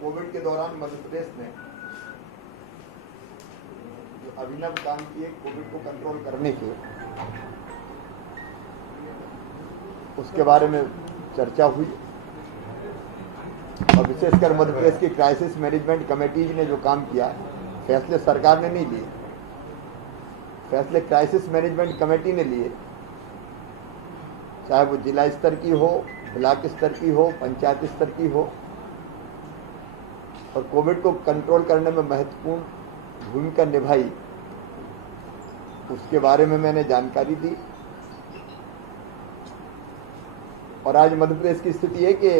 Covid के दौरान मध्य प्रदेश ने जो अभिनव काम किए कोविड को कंट्रोल करने के, उसके बारे में चर्चा हुई। और विशेषकर मध्य प्रदेश की क्राइसिस मैनेजमेंट कमेटीज ने जो काम किया, फैसले सरकार ने नहीं लिए, फैसले क्राइसिस मैनेजमेंट कमेटी ने लिए, चाहे वो जिला स्तर की हो, ब्लॉक स्तर की हो, पंचायत स्तर की हो। और कोविड को कंट्रोल करने में महत्वपूर्ण भूमिका निभाई, उसके बारे में मैंने जानकारी दी। और आज मध्य प्रदेश की स्थिति है कि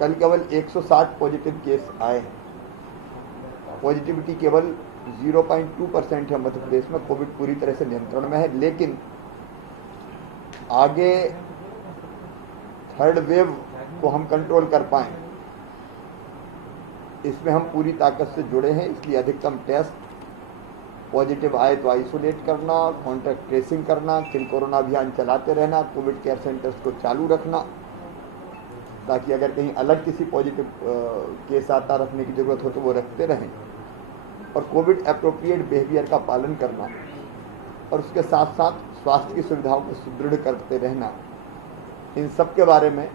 कल केवल 160 पॉजिटिव केस आए हैं। पॉजिटिविटी केवल 0.2% है मध्य प्रदेश में। कोविड पूरी तरह से नियंत्रण में है, लेकिन आगे थर्ड वेव को हम कंट्रोल कर पाएं, इसमें हम पूरी ताकत से जुड़े हैं। इसलिए अधिकतम टेस्ट, पॉजिटिव आए तो आइसोलेट करना, कॉन्टैक्ट ट्रेसिंग करना, किल कोरोना अभियान चलाते रहना, कोविड केयर सेंटर्स को चालू रखना, ताकि अगर कहीं अलग किसी पॉजिटिव केस आता रखने की जरूरत हो तो वो रखते रहें। और कोविड एप्रोप्रिएट बिहेवियर का पालन करना, और उसके साथ साथ स्वास्थ्य की सुविधाओं को सुदृढ़ करते रहना, इन सब के बारे में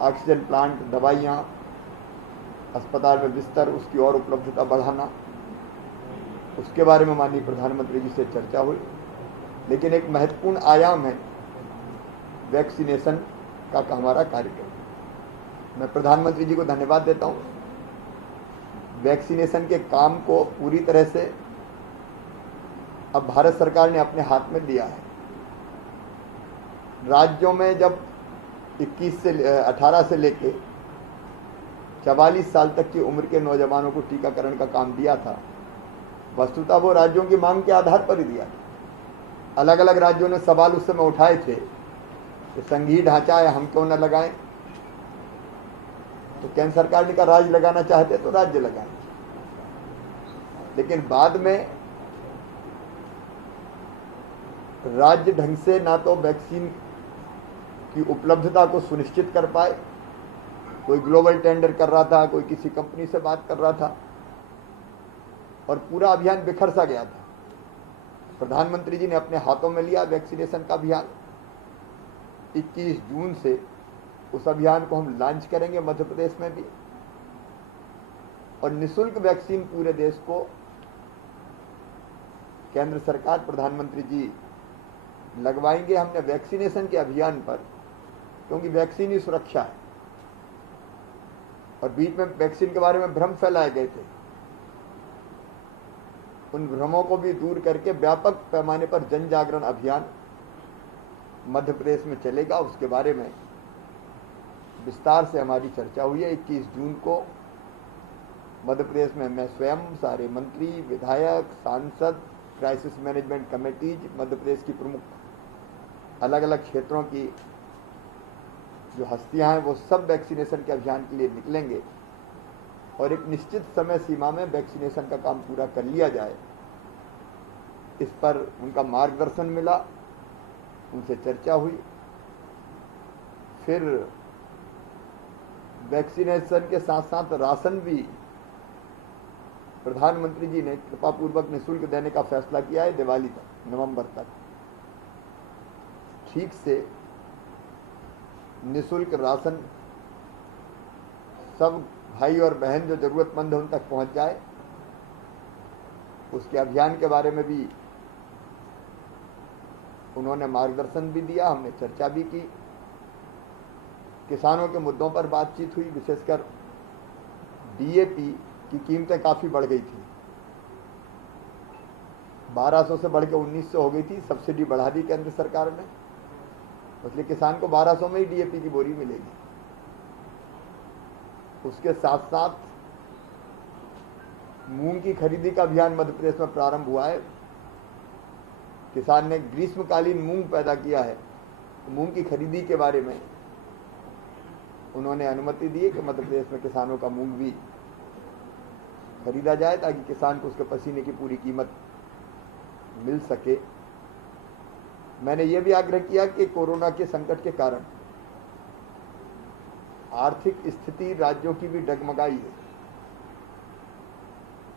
ऑक्सीजन प्लांट, दवाइयाँ, अस्पताल में बिस्तर, उसकी और उपलब्धता बढ़ाना, उसके बारे में माननीय प्रधानमंत्री जी से चर्चा हुई। लेकिन एक महत्वपूर्ण आयाम है वैक्सीनेशन का हमारा कार्यक्रम। मैं प्रधानमंत्री जी को धन्यवाद देता हूँ। वैक्सीनेशन के काम को पूरी तरह से अब भारत सरकार ने अपने हाथ में लिया है। राज्यों में जब 18 से लेके 44 साल तक की उम्र के नौजवानों को टीकाकरण का काम दिया था, वस्तुतः वो राज्यों की मांग के आधार पर ही दिया। अलग अलग राज्यों ने सवाल उस समय उठाए थे कि संघीय ढांचा है, हम क्यों न लगाएं। तो केंद्र सरकार ने कहा राज्य लगाना चाहते तो राज्य लगाएं। लेकिन बाद में राज्य ढंग से ना तो वैक्सीन की उपलब्धता को सुनिश्चित कर पाए, कोई ग्लोबल टेंडर कर रहा था, कोई किसी कंपनी से बात कर रहा था, और पूरा अभियान बिखर सा गया था। प्रधानमंत्री जी ने अपने हाथों में लिया वैक्सीनेशन का अभियान। 21 जून से उस अभियान को हम लॉन्च करेंगे मध्य प्रदेश में भी, और निःशुल्क वैक्सीन पूरे देश को केंद्र सरकार, प्रधानमंत्री जी लगवाएंगे। हमने वैक्सीनेशन के अभियान पर, क्योंकि वैक्सीन ही सुरक्षा है, और बीच में वैक्सीन के बारे में भ्रम फैलाए गए थे, उन भ्रमों को भी दूर करके व्यापक पैमाने पर जन जागरण अभियान मध्य प्रदेश में चलेगा। उसके बारे में विस्तार से हमारी चर्चा हुई है। 21 जून को मध्य प्रदेश में मैं स्वयं, सारे मंत्री, विधायक, सांसद, crisis management committees, Madhya Pradesh की प्रमुख अलग अलग क्षेत्रों की जो हस्तियां हैं, वो सब वैक्सीनेशन के अभियान के लिए निकलेंगे, और एक निश्चित समय सीमा में वैक्सीनेशन का काम पूरा कर लिया जाए, इस पर उनका मार्गदर्शन मिला, उनसे चर्चा हुई। फिर वैक्सीनेशन के साथ साथ राशन भी प्रधानमंत्री जी ने कृपापूर्वक निःशुल्क देने का फैसला किया है। दिवाली तक, नवंबर तक ठीक से निःशुल्क राशन सब भाई और बहन जो जरूरतमंद है उन तक पहुंच जाए। उसके अभियान के बारे में भी उन्होंने मार्गदर्शन भी दिया, हमने चर्चा भी की। किसानों के मुद्दों पर बातचीत हुई, विशेषकर डीएपी की कीमतें काफ़ी बढ़ गई थी, 1200 से बढ़ के 1900 हो गई थी। सब्सिडी बढ़ा दी केंद्र सरकार ने, इसलिए किसान को 1200 में ही डीएपी की बोरी मिलेगी। उसके साथ साथ मूंग की खरीदी का अभियान मध्य प्रदेश में प्रारंभ हुआ है। किसान ने ग्रीष्मकालीन मूंग पैदा किया है, मूंग की खरीदी के बारे में उन्होंने अनुमति दी है कि मध्य प्रदेश में किसानों का मूंग भी खरीदा जाए, ताकि किसान को उसके पसीने की पूरी कीमत मिल सके। मैंने ये भी आग्रह किया कि कोरोना के संकट के कारण आर्थिक स्थिति राज्यों की भी डगमगाई है।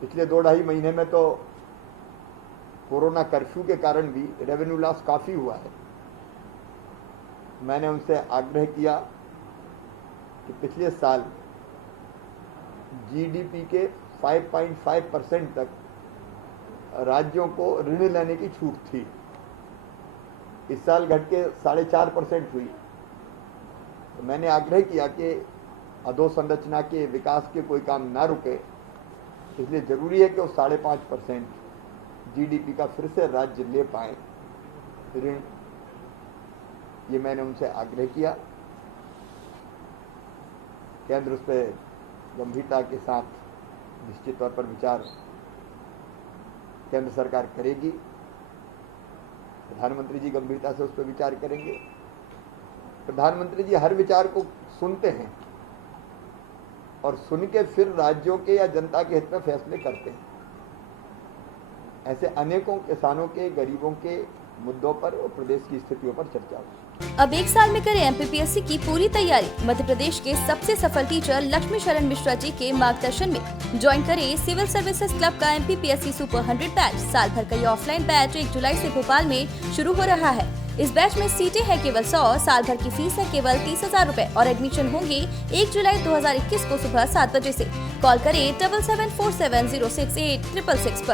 पिछले 2-2.5 महीने में तो कोरोना कर्फ्यू के कारण भी रेवेन्यू लॉस काफ़ी हुआ है। मैंने उनसे आग्रह किया कि पिछले साल जीडीपी के 5.5% तक राज्यों को ऋण लेने की छूट थी। इस साल घट के 4.5% हुई। तो मैंने आग्रह किया कि अधोसंरचना के विकास के कोई काम ना रुके, इसलिए ज़रूरी है कि वो 5.5% जीडीपी का फिर से राज्य ले पाए ऋण। ये मैंने उनसे आग्रह किया। केंद्र उस पर गंभीरता के साथ निश्चित तौर पर विचार केंद्र सरकार करेगी। प्रधानमंत्री जी गंभीरता से उस पर विचार करेंगे। प्रधानमंत्री जी हर विचार को सुनते हैं और सुन के फिर राज्यों के या जनता के हित में फैसले करते हैं। ऐसे अनेकों किसानों के, गरीबों के मुद्दों पर और प्रदेश की स्थितियों पर चर्चा हुई। अब 1 साल में करें एमपीपीएससी की पूरी तैयारी। मध्य प्रदेश के सबसे सफल टीचर लक्ष्मी शरण मिश्रा जी के मार्गदर्शन में ज्वाइन करें सिविल सर्विसेज क्लब का एमपीपीएससी सुपर 100 बैच। साल भर का ये ऑफलाइन बैच 1 जुलाई से भोपाल में शुरू हो रहा है। इस बैच में सीटें हैं केवल 100। साल भर की फीस है केवल 30,000 रूपए और एडमिशन होंगे 1 जुलाई 2021 को सुबह 7 बजे से। कॉल करें 7747068666 पर।